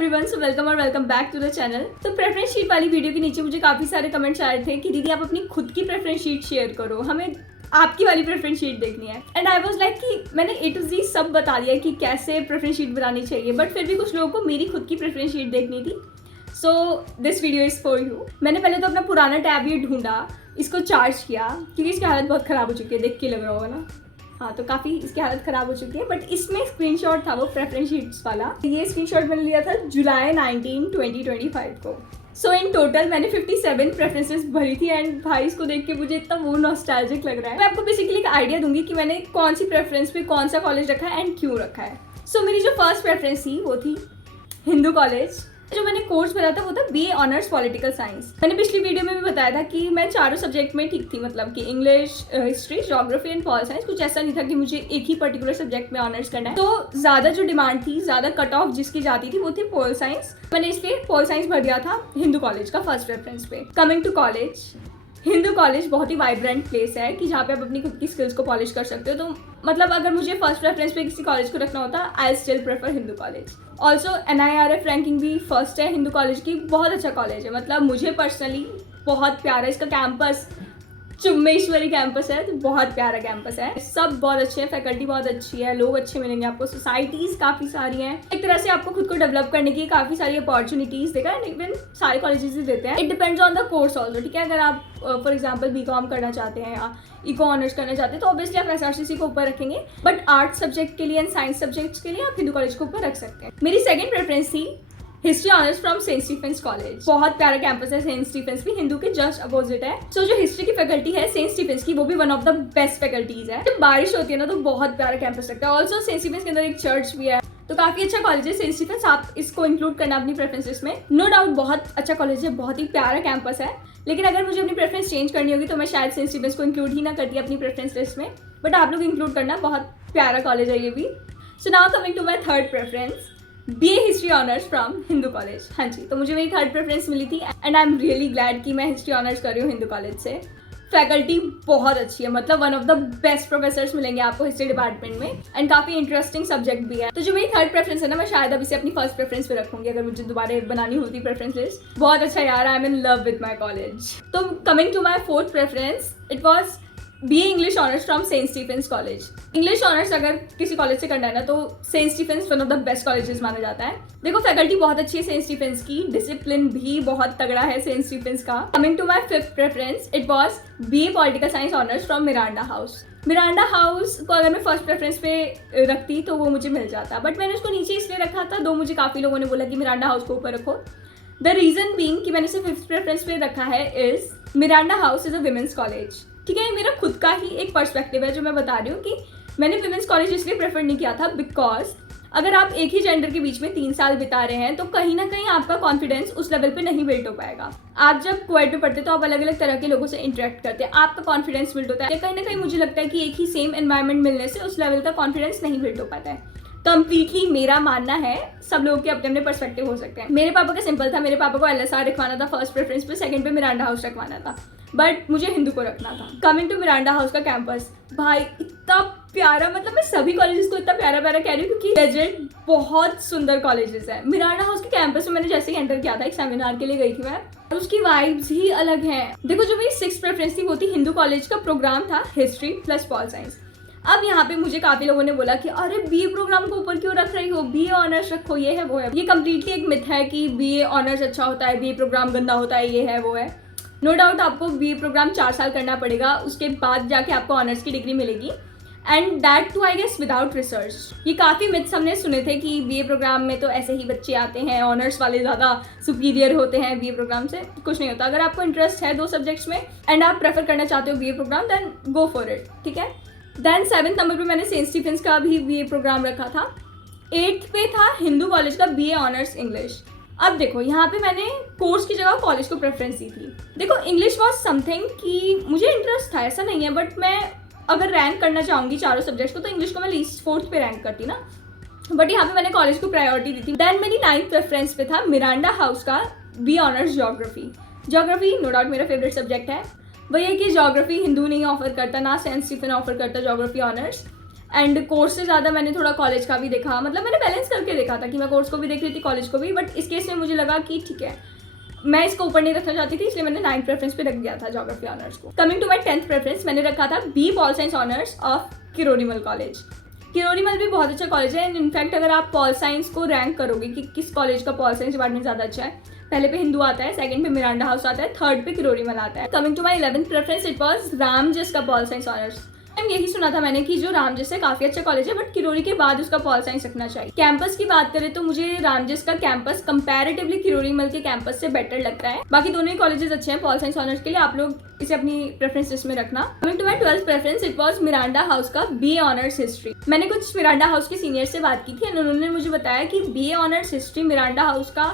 Everyone, so welcome और welcome back to the channel. तो preference sheet वाली video के नीचे मुझे काफ़ी सारे कमेंट्स आए थे कि दीदी आप अपनी खुद की प्रेफरेंस शीट शेयर करो, हमें आपकी वाली प्रेफरेंस शीट देखनी है। एंड आई वाज लाइक कि मैंने A to Z सब बता दिया कि कैसे प्रेफरेंस शीट बनानी चाहिए, बट फिर भी कुछ लोगों को मेरी खुद की प्रेफरेंस शीट देखनी थी। So this video is for you. मैंने पहले तो अपना पुराना टैब ये ढूंढा, इसको चार्ज किया क्योंकि इसकी हालत बहुत ख़राब हो चुकी है, देख के लग रहा होगा ना। हाँ, तो काफ़ी इसकी हालत ख़राब हो चुकी है, बट इसमें स्क्रीनशॉट था वो प्रेफरेंस शीट्स वाला। ये स्क्रीनशॉट मैंने लिया था जुलाई 19, 2025 को। सो इन टोटल मैंने 57 प्रेफरेंसेस भरी थी एंड भाई इसको देख के मुझे इतना वो नॉस्टैल्जिक लग रहा है। मैं आपको बेसिकली एक आइडिया दूंगी कि मैंने कौन सी प्रेफरेंस पे कौन सा कॉलेज रखा है एंड क्यों रखा है। सो मेरी जो फर्स्ट प्रेफरेंस थी वो थी हिंदू कॉलेज। जो मैंने कोर्स भरा था वो था BA ऑनर्स पॉलिटिकल साइंस। मैंने पिछली वीडियो में भी बताया था कि मैं चारों सब्जेक्ट में ठीक थी, मतलब कि English, history, geography and pol science. कुछ ऐसा नहीं था कि मुझे एक ही पर्टिकुलर सब्जेक्ट में ऑनर्स करना है। तो ज़्यादा जो डिमांड थी, ज़्यादा कट ऑफ जिसकी जाती थी वो थी पॉल साइंस। मैंने इसलिए पॉल साइंस भर दिया था हिंदू कॉलेज का फर्स्ट प्रेफरेंस पे। Coming to college, Hindu college बहुत ही वाइब्रेंट प्लेस है कि जहाँ पे आप अपनी खुद की स्किल्स को पॉलिश कर सकते हो। तो मतलब अगर मुझे फर्स्ट प्रेफरेंस पे किसी कॉलेज को रखना होता, I still prefer Hindu college. Also NIRF ranking भी फर्स्ट है हिंदू कॉलेज की। बहुत अच्छा कॉलेज है, मतलब मुझे पर्सनली बहुत प्यारा इसका कैंपस, चुम्बेश्वरी कैंपस है, तो बहुत प्यारा कैंपस है। सब बहुत अच्छे हैं, फैकल्टी बहुत अच्छी है, लोग अच्छे मिलेंगे आपको, सोसाइटीज़ काफ़ी सारी हैं। एक तरह से आपको खुद को डेवलप करने की काफ़ी सारी अपॉर्चुनिटीज़ देगा एंड इवन सारे कॉलेजेस ही देते हैं। It depends on the course also, ठीक है। अगर आप फॉर एग्जाम्पल BCom करना चाहते हैं या इको ऑनर्स करना चाहते हैं तो ऑब्वियसली आप SRCC को ऊपर रखेंगे, बट आर्ट्स सब्जेक्ट के लिए एंड साइंस सब्जेक्ट्स के लिए आप हिंदू कॉलेज को ऊपर रख सकते हैं। मेरी सेकंड प्रेफरेंस थी history honours from Saint Stephen's college. बहुत प्यारा कैंपस है सेंट स्टीफेंस भी, हिंदू के जस्ट अपोजिट है। सो जो हिस्ट्री की फैकल्टी है सेंट स्टीफेंस की, वो भी one of the best faculties है। जब बारिश होती है ना तो बहुत प्यारा कैंपस लगता है। ऑल्सो सेंट स्टीफेंस के अंदर एक चर्च भी है, तो काफी अच्छा कॉलेज है सेंट स्टीफेंस। आप इसको इंक्लूड करना अपनी प्रेफरेंसेस में। नो डाउट बहुत अच्छा कॉलेज है, बहुत ही प्यारा कैंपस है। लेकिन अगर मुझे अपनी प्रेफरेंस चेंज करनी होगी तो मैं शायद सेंट स्टीफेंस को इंक्लूड ही ना करती अपनी प्रेफरेंस लिस्ट में, बट आप लोग इंक्लूड करना, बहुत प्यारा कॉलेज है ये भी। So now coming to my third preference, BA history honours from Hindu college. हाँ जी, तो मुझे मेरी थर्ड प्रेफरेंस मिली थी and I am really glad कि मैं हिस्ट्री ऑनर्स कर रही हूँ हिंदू कॉलेज से। फैकल्टी बहुत अच्छी है, मतलब one of the best professors मिलेंगे आपको हिस्ट्री डिपार्टमेंट में एंड काफ़ी इंटरेस्टिंग सब्जेक्ट भी है। तो जो मेरी थर्ड प्रेफरेंस है ना, मैं शायद अब इसे अपनी फर्स्ट प्रेफरेंस पे रखूंगी अगर मुझे दोबारा बनानी होती प्रेफरेंस लिस्ट। बहुत अच्छा यार, I am in love with my college. तो coming to my fourth preference, it was BA English honours from Saint Stephen's College. English honours अगर किसी कॉलेज से करना है ना तो Saint Stephen's one of the best colleges माना जाता है। देखो फैकल्टी बहुत अच्छी है सेंट स्टीफेंस की, डिसिप्लिन भी बहुत तगड़ा है सेंट स्टीफेंस का। Coming to my fifth preference, it was BA political science honours from Miranda House. Miranda House को अगर मैं फर्स्ट प्रेफरेंस पे रखती तो वो मुझे मिल जाता, बट मैंने उसको नीचे इसलिए रखा था, दो मुझे काफ़ी लोगों ने बोला कि मिरांडा हाउस को ऊपर रखो। द रीजन बीइंग कि मैंने इसे फिफ्थ प्रेफरेंस पे रखा है is Miranda house is a women's college. ठीक है, मेरा खुद का ही एक पर्सपेक्टिव है जो मैं बता रही हूँ कि मैंने विमेंस कॉलेज इसलिए प्रेफर नहीं किया था बिकॉज अगर आप एक ही जेंडर के बीच में 3 साल बिता रहे हैं तो कहीं ना कहीं आपका कॉन्फिडेंस उस लेवल पे नहीं बिल्ड हो पाएगा। आप जब कोएड में पढ़ते तो आप अलग अलग तरह के लोगों से इंटरेक्ट करते हैं, आपका कॉन्फिडेंस बिल्ड होता है। कहीं ना कहीं मुझे लगता है कि एक ही सेम एनवायरनमेंट मिलने से उस लेवल का कॉन्फिडेंस नहीं बिल्ड हो पाता है। कंप्लीटली मेरा मानना है, सब लोगों के अपने अपने पर्सपेक्टिव हो सकते हैं। मेरे पापा का सिंपल था, मेरे पापा को LSR रखवाना था फर्स्ट प्रेफरेंस पे, सेकंड पे मिरांडा हाउस रखवाना था, बट मुझे हिंदू को रखना था। कमिंग टू मिरांडा हाउस का कैंपस, भाई इतना प्यारा, मतलब मैं सभी कॉलेजेस को इतना प्यारा प्यारा कह रही हूँ क्योंकि लेजेंड बहुत सुंदर कॉलेजेस है। मिरांडा हाउस के कैंपस में मैंने जैसे ही एंटर किया था, एक सेमिनार के लिए गई थी मैं, और उसकी वाइब्स ही अलग हैं। देखो जो मेरी सिक्स्थ प्रेफरेंस थी वो थी हिंदू कॉलेज का प्रोग्राम था हिस्ट्री प्लस पॉल साइंस। अब यहाँ पे मुझे काफी लोगों ने बोला कि अरे BA प्रोग्राम को ऊपर क्यों रख रही हो, BA ऑनर्स रखो, ये है वो है। ये कम्प्लीटली एक मिथ है कि BA ऑनर्स अच्छा होता है, BA प्रोग्राम गंदा होता है, ये है वो है। नो डाउट आपको BA प्रोग्राम 4 साल करना पड़ेगा, उसके बाद जाके आपको ऑनर्स की डिग्री मिलेगी and that too I guess without research. ये काफ़ी मिथ्स हमने सुने थे कि BA प्रोग्राम में तो ऐसे ही बच्चे आते हैं, ऑनर्स वाले ज़्यादा सुपीरियर होते हैं BA प्रोग्राम से। कुछ नहीं होता। अगर आपको इंटरेस्ट है 2 सब्जेक्ट्स में एंड आप प्रेफर करना चाहते हो BA programme, then go for it, ठीक है। देन 7th नंबर पे मैंने सेंट स्टीफेंस का भी BA प्रोग्राम रखा था। 8th पे था हिंदू कॉलेज का BA ऑनर्स इंग्लिश। अब देखो यहाँ पे मैंने कोर्स की जगह कॉलेज को प्रेफरेंस दी थी। देखो इंग्लिश वॉज समथिंग कि मुझे इंटरेस्ट था, ऐसा नहीं है, बट मैं अगर रैंक करना चाहूँगी चारों सब्जेक्ट्स को तो इंग्लिश को मैं लीस्ट 4th पे रैंक करती ना, बट यहाँ पे मैंने कॉलेज को प्रायोरिटी दी थी। देन मेरी 9th प्रेफरेंस पे था मिरांडा हाउस का BA honours geography. Geography no doubt मेरा फेवरेट सब्जेक्ट है। वही है कि ज्योग्राफी हिंदू नहीं ऑफर करता, ना सेंट स्टीफन ऑफर करता ज्योग्राफी ऑनर्स, एंड कोर्स से ज़्यादा मैंने थोड़ा कॉलेज का भी देखा, मतलब मैंने बैलेंस करके देखा था कि मैं कोर्स को भी देख रही थी कॉलेज को भी, बट इस केस में मुझे लगा कि ठीक है मैं इसको ऊपर नहीं रखना चाहती थी, इसलिए मैंने 9th प्रेफरेंस पे रख दिया था ज्योग्राफी ऑनर्स को। Coming to my 10th preference, मैंने रखा था B pol science honours of Kirorimal college. Kirorimal भी बहुत अच्छा कॉलेज है, एंड इनफैक्ट अगर आप पॉल साइंस को रैंक करोगे कि किस कॉलेज का पॉल साइंस डिपार्टमेंट ज़्यादा अच्छा है, पहले पे हिंदू आता है, सेकंड पे मिरांडा हाउस आता है, थर्ड पे किरोड़ीमल आता है। Coming to my 11th preference, it was Ramjas का पॉल साइंस ऑनर्स। यही सुना था मैंने कि जो रामजस है काफी अच्छा कॉलेज है, बट किरोड़ी के बाद उसका पॉल साइंस रखना चाहिए। कैंपस की बात करें तो मुझे रामजस का कैंपस कंपैरेटिवली किरोड़ीमल के कैंपस से बेटर लगता है। बाकी दोनों ही कॉलेजेस अच्छे हैं पॉल साइंस ऑनर्स के लिए, आप लोग इसे अपनी प्रेफरेंस लिस्ट में रखना। Coming to my 12th preference, it was Miranda House का BA ऑनर्स हिस्ट्री। मैंने कुछ मिरांडा हाउस के सीनियर से बात की थी एंड उन्होंने मुझे बताया कि BA honours history Miranda House का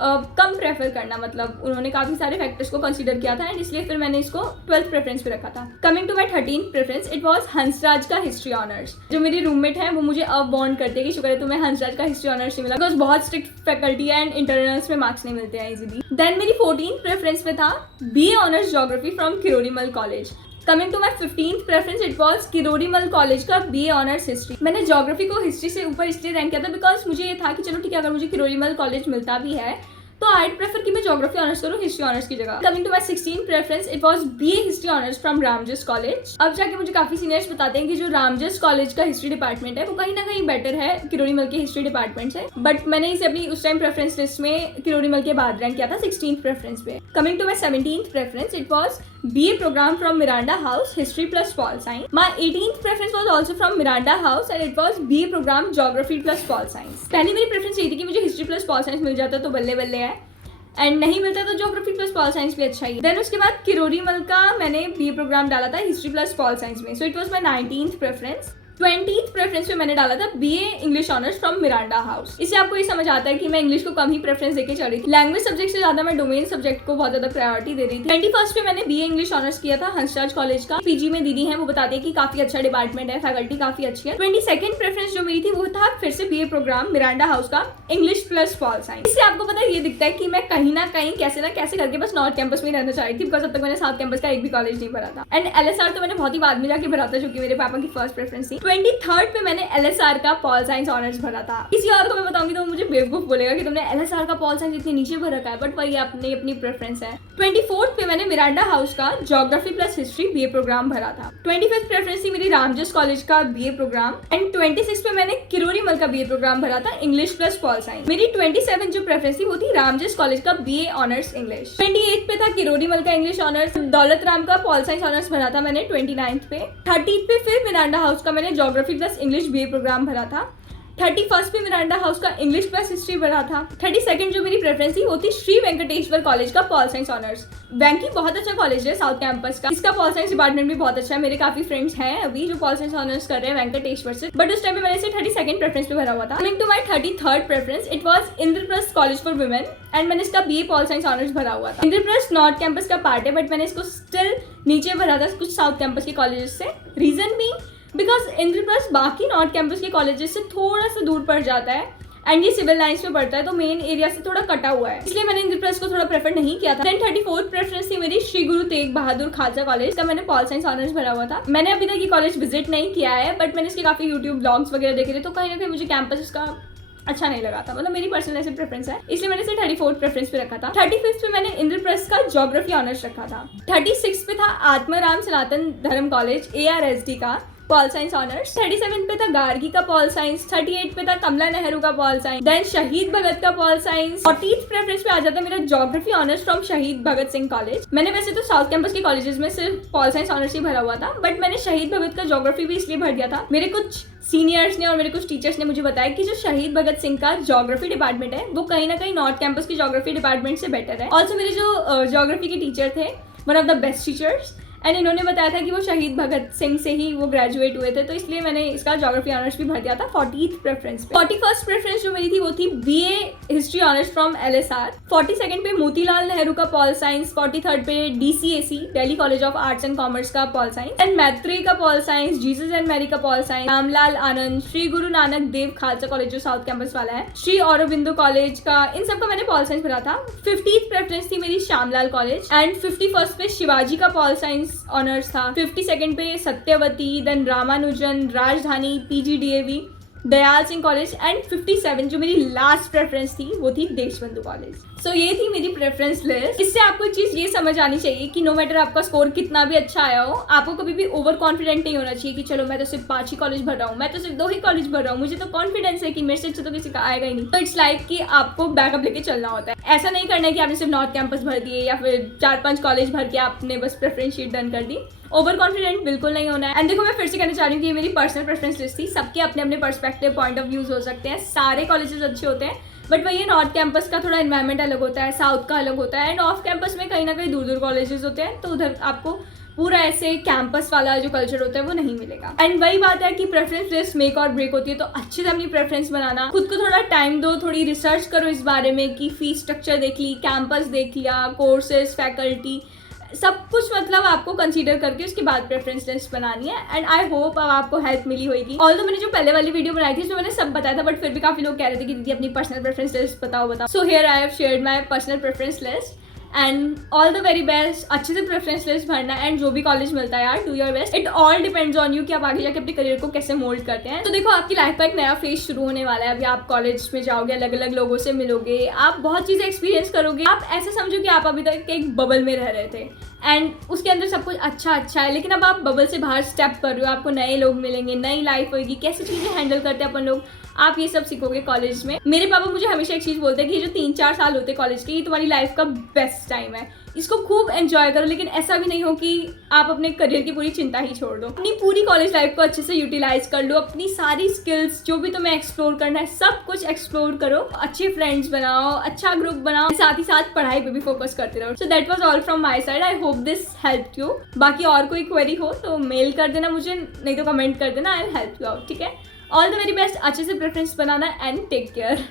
कम प्रेफर करना, मतलब उन्होंने काफ़ी सारे फैक्टर्स को कंसीडर किया था एंड इसलिए फिर मैंने इसको 12th प्रेफरेंस पे रखा था। Coming to my 13th preference, it was Hansraj का हिस्ट्री ऑनर्स। जो मेरी रूममेट है वो मुझे अब बॉन्ड करती है कि शुक्र है तुम्हें हंसराज का हिस्ट्री ऑनर्स नहीं मिला, बिकॉज बहुत स्ट्रिक्ट फैकल्टी है एंड इंटरनल्स में मार्क्स नहीं मिलते हैं इजीली। देन मेरी 14th प्रेफरेंस पे था BA honours geography from Kirorimal college. Coming to my 15th preference, it was Kirorimal college का BA ऑनर्स हिस्ट्री। मैंने ज्योग्राफी को हिस्ट्री से ऊपर इसलिए रैंक किया था बिकॉज मुझे ये था कि चलो ठीक है अगर मुझे किरोड़ीमल कॉलेज मिलता भी है तो आई प्रेफर कि मैं ज्योग्राफी ऑनर्स करूँ हिस्ट्री ऑनर्स की जगह। Coming to my 16th preference, it was BA history honours from Ramjas college. अब जाके मुझे काफी सीनियर्स बताते हैं कि जो रामजस कॉलेज का हिस्ट्री डिपार्टमेंट है वो कहीं ना कहीं बेटर है किरोड़ीमल के हिस्ट्री डिपार्टमेंट से, बट मैंने इसे अपनी उस टाइम प्रेफरेंस लिस्ट में किरोड़ीमल के बाद रैंक किया था 16th प्रेफरेंस पे। Coming to my 17th preference, it was BA program from Miranda House, History plus Pol Science. My 18th preference was also from Miranda House and it was BA program Geography plus Pol Science. पहली मेरी preference यही थी कि मुझे history plus pol science मिल जाता तो बल्ले बल्ले है, एंड नहीं मिलता तो ज्योग्राफी प्लस पॉल साइंस भी अच्छा ही। देन उसके बाद किरोड़ीमल का मैंने BA प्रोग्राम डाला था हिस्ट्री प्लस पॉल साइंस में, so it was my 19th preference. 20th preference पे मैंने डाला था BA English honours from Miranda house. इससे आपको ये समझ आता है कि मैं इंग्लिश को कम ही प्रेफरेंस देके चल रही थी, लैंग्वेज सब्जेक्ट से ज्यादा मैं डोमेन सब्जेक्ट को बहुत ज्यादा प्रायोरिटी दे रही थी। 21st पे मैंने BA इंग्लिश ऑनर्स किया था हंसराज कॉलेज का। PG में दीदी है वो बताती है कि काफी अच्छा डिपार्टमेंट है, फैकल्टी काफी अच्छी है। 22nd प्रेफरेंस जो मेरी थी वो था फिर से BA प्रोग्राम मिरांडा हाउस का इंग्लिश प्लस पॉल साइंस। इससे आपको पता है ये दिखता है कि मैं कहीं ना कहीं कैसे ना कैसे करके बस नॉर्थ कैंपस में रहना चाह रही थी, बिकॉज अब तक मैंने साउथ कैंपस का एक भी कॉलेज नहीं भरा था। एंड LSR तो मैंने बहुत ही बाद में जाके भरा था, जो कि मेरे पापा की फर्स्ट प्रेफरेंस थी। 23rd पे मैंने LSR का पॉल साइंस ऑनर्स भरा था। किसी और को मैं बताऊंगी तो मुझे बेवकूफ बोलेगा कि तुमने LSR का पॉल साइंस इतने नीचे भर रखा है, बट वही अपनी प्रेफरेंस है। 24th पे मैंने मिरांडा हाउस का geography plus history BA programme भरा था। 25th प्रेफरेंस थी मेरी रामजस कॉलेज का BA प्रोग्राम, एंड 26th पे मैंने किरोड़ीमल का BA प्रोग्राम भरा था इंग्लिश प्लस पॉल साइंस। मेरी 27th जो प्रेफरेंस थी वो थी रामजस कॉलेज का BA ऑनर्स इंग्लिश। 28th पे था किरोड़ीमल का इंग्लिश ऑनर्स। दौलत राम का पॉल साइंस ऑनर्स भरा था मैंने 29th पे। 30th पे फिर मिरांडा हाउस का मैंने geography plus English BA programme भरा था। 31st पे मिरांडा हाउस का इंग्लिश प्लस हिस्ट्री भरा था। 32nd जो मेरी प्रेफरेंस थी वो थी श्री वेंकटेश्वर कॉलेज का पॉल साइंस ऑनर्स। वैंकी बहुत अच्छा कॉलेज है साउथ कैंपस का, इसका पॉल साइंस डिपार्टमेंट भी बहुत अच्छा है। मेरे काफी फ्रेंड्स हैं अभी जो पॉल साइंस ऑनर्स कर रहे हैं वेंकटेश्वर से, बट उस टाइम पे मैंने इसे 32nd प्रेफरेंस पे भरा हुआ था। Coming to my 33rd preference, it was Indraprastha college for women and मैंने इसका BA पॉल साइंस ऑनर्स भरा हुआ था। इंद्रप्रस्थ नॉर्थ कैंपस का पार्ट है, बट मैंने इसको स्टिल नीचे भरा था कुछ साउथ कैंपस के कॉलेजेस से। रीजन भी बिकॉज इंद्रप्रस्थ बाकी नॉर्थ कैंपस के कॉलेजेस से थोड़ा सा दूर पड़ जाता है एंड ये सिविल लाइन्स में पड़ता है, तो मेन एरिया से थोड़ा कटा हुआ है, इसलिए मैंने इंद्रप्रस्थ को थोड़ा प्रेफर नहीं किया था। देन 34th प्रेफरेंस थी मेरी श्री गुरु तेग बहादुर खालसा कॉलेज का, मैंने पॉल साइंस ऑनर्स भरा हुआ था। मैंने अभी तक ये कॉलेज विजिट नहीं किया है, बट मैंने इसके काफी यूट्यूब ब्लॉग्स वगैरह देखे थे, तो कहीं ना कहीं मुझे कैंपस इसका अच्छा नहीं लगा था, मतलब मेरी पर्सनल ऐसे प्रेफरेंस है, इसलिए मैंने इसे 34th प्रेफरेंस पे रखा था। 35th पे मैंने इंद्रप्रस्थ का ज्योग्राफी ऑनर्स रखा था। 36 पे था आत्माराम सनातन धर्म कॉलेज ARSD का पॉल साइंस ऑनर्स। 37 पे था गार्गी का पॉल साइंस। 38 पे था कमला नेहरू का पॉल साइंस। देन शहीद भगत का पॉल साइंस। 40th प्रेफरेंस पे आ जाता है मेरा ज्योग्राफी ऑनर्स फ्रॉम शहीद भगत सिंह कॉलेज। मैंने वैसे तो साउथ कैंपस के कॉलेजेस में सिर्फ पॉल साइंस ऑनर्स ही भरा हुआ था, बट मैंने शहीद भगत का ज्योग्राफी भी इसलिए भर दिया था, मेरे कुछ सीनियर्स ने और मेरे कुछ टीचर्स ने मुझे बताया कि जो शहीद भगत सिंह का ज्योग्राफी डिपार्टमेंट है वो कहीं ना कहीं नॉर्थ कैंपस की ज्योग्राफी डिपार्टमेंट से बेटर है। ऑल्सो मेरे जो ज्योग्राफी के टीचर थे, one of the best teachers, and इन्होंने बताया था कि वो शहीद भगत सिंह से ही वो ग्रेजुएट हुए थे, तो इसलिए मैंने इसका ज्योग्राफी ऑनर्स भी भर दिया था 40th प्रेफरेंस पे। 41st प्रेफरेंस जो मेरी थी वो थी BA history honours from LSR। 42nd पे मोतीलाल नेहरू का पॉल साइंस, 43rd पे DCAC Delhi college of arts and commerce का पॉल साइंस, एंड मैत्रेय का pol science, Jesus and Mary का pol science, Ramlal Anand, Shri Guru Nanak Dev Khalsa college जो साउथ कैंपस वाला है, श्री औरबिंदो कॉलेज का, इन सब का मैंने पॉल साइंस भरा था। 50th प्रेफरेंस थी मेरी श्यामलाल कॉलेज, एंड 51st पे शिवाजी का पॉल साइंस ऑनर्स था। 52nd पे सत्यवती, देन रामानुजन, राजधानी, PGDAV, Dayal Singh college, and 57 जो मेरी लास्ट प्रेफरेंस थी वो थी देशबंधु कॉलेज। सो ये थी मेरी प्रेफरेंस लिस्ट। इससे आपको चीज ये समझ आनी चाहिए कि नो मैटर आपका स्कोर कितना भी अच्छा आया हो, आपको कभी भी ओवर कॉन्फिडेंट नहीं होना चाहिए कि चलो मैं तो सिर्फ 5 ही कॉलेज भर रहा हूँ, मैं तो सिर्फ 2 ही कॉलेज भर रहा हूँ, मुझे तो कॉन्फिडेंस है कि मेरे से अच्छा तो किसी का आएगा ही नहीं। तो इट्स लाइक कि आपको बैकअप लेके चलना होता है। ऐसा नहीं करना है कि आपने सिर्फ नॉर्थ कैंपस भर दिए या फिर 4-5 कॉलेज भर के आपने बस प्रेफरेंस शीट डन कर दी। ओवर कॉन्फिडेंट बिल्कुल नहीं होना है। एंड देखो मैं फिर से कहना चाह रही हूँ कि ये मेरी पर्सनल प्रेफरेंस लिस्ट थी, सबके अपने अपने पर्सपेक्टिव पॉइंट ऑफ व्यूज हो सकते हैं, सारे कॉलेजेस अच्छे होते हैं, बट वही नॉर्थ कैंपस का थोड़ा एनवायरनमेंट अलग होता है, साउथ का अलग होता है, एंड ऑफ कैंपस में कहीं ना कहीं दूर दूर कॉलेजेस होते हैं, तो उधर आपको पूरा ऐसे कैंपस वाला जो कल्चर होता है वो नहीं मिलेगा। एंड वही बात है कि प्रेफरेंस लिस्ट मेक और ब्रेक होती है, तो अच्छे से अपनी प्रेफरेंस बनाना, खुद को थोड़ा टाइम दो, थोड़ी रिसर्च करो इस बारे में कि फीस स्ट्रक्चर देख ली, कैंपस देख लिया, कोर्सेज, फैकल्टी, सब कुछ मतलब आपको कंसीडर करके उसके बाद प्रेफरेंस लिस्ट बनानी है। एंड आई होप अब आपको हेल्प मिली होगी। ऑल्दो मैंने जो पहले वाली वीडियो बनाई थी उसमें मैंने सब बताया था, बट फिर भी काफी लोग कह रहे थे कि दीदी अपनी पर्सनल प्रेफरेंस लिस्ट बताओ। So here I have shared my personal preference list, and all the very best. अच्छे से प्रेफरेंस लिस्ट भरना, एंड जो भी कॉलेज मिलता है यार, do your best. It all depends on you कि आप आगे जाके अपने करियर को कैसे मोल्ड करते हैं। तो देखो आपकी लाइफ का एक नया फेज शुरू होने वाला है। अभी आप कॉलेज में जाओगे, अलग अलग लोगों से मिलोगे, आप बहुत चीजें एक्सपीरियंस करोगे। आप ऐसे समझो कि आप अभी तक एक बबल में रह रहे थे एंड उसके अंदर सब कुछ अच्छा है, लेकिन अब आप बबल से बाहर स्टेप कर रहे हो, आपको नए लोग मिलेंगे, नई लाइफ होगी, कैसे चीजें हैंडल करते हैं अपन लोग, आप ये सब सीखोगे कॉलेज में। मेरे पापा मुझे हमेशा एक चीज बोलते हैं कि ये जो 3-4 साल होते हैं कॉलेज के, ये तुम्हारी लाइफ का बेस्ट टाइम है, इसको खूब एंजॉय करो, लेकिन ऐसा भी नहीं हो कि आप अपने करियर की पूरी चिंता ही छोड़ दो। अपनी पूरी कॉलेज लाइफ को अच्छे से यूटिलाइज कर लो, अपनी सारी स्किल्स जो भी तुम्हें एक्सप्लोर करना है सब कुछ एक्सप्लोर करो, अच्छे फ्रेंड्स बनाओ, अच्छा ग्रुप बनाओ, साथ ही साथ पढ़ाई पे भी फोकस करते रहो। So that was all from my side. I hope this help you. बाकी और कोई क्वेरी हो तो मेल कर देना मुझे, नहीं तो कमेंट कर देना, I will help you out. ठीक है, ऑल द वेरी बेस्ट। अच्छे से प्रेफरेंस बनाना एंड टेक केयर।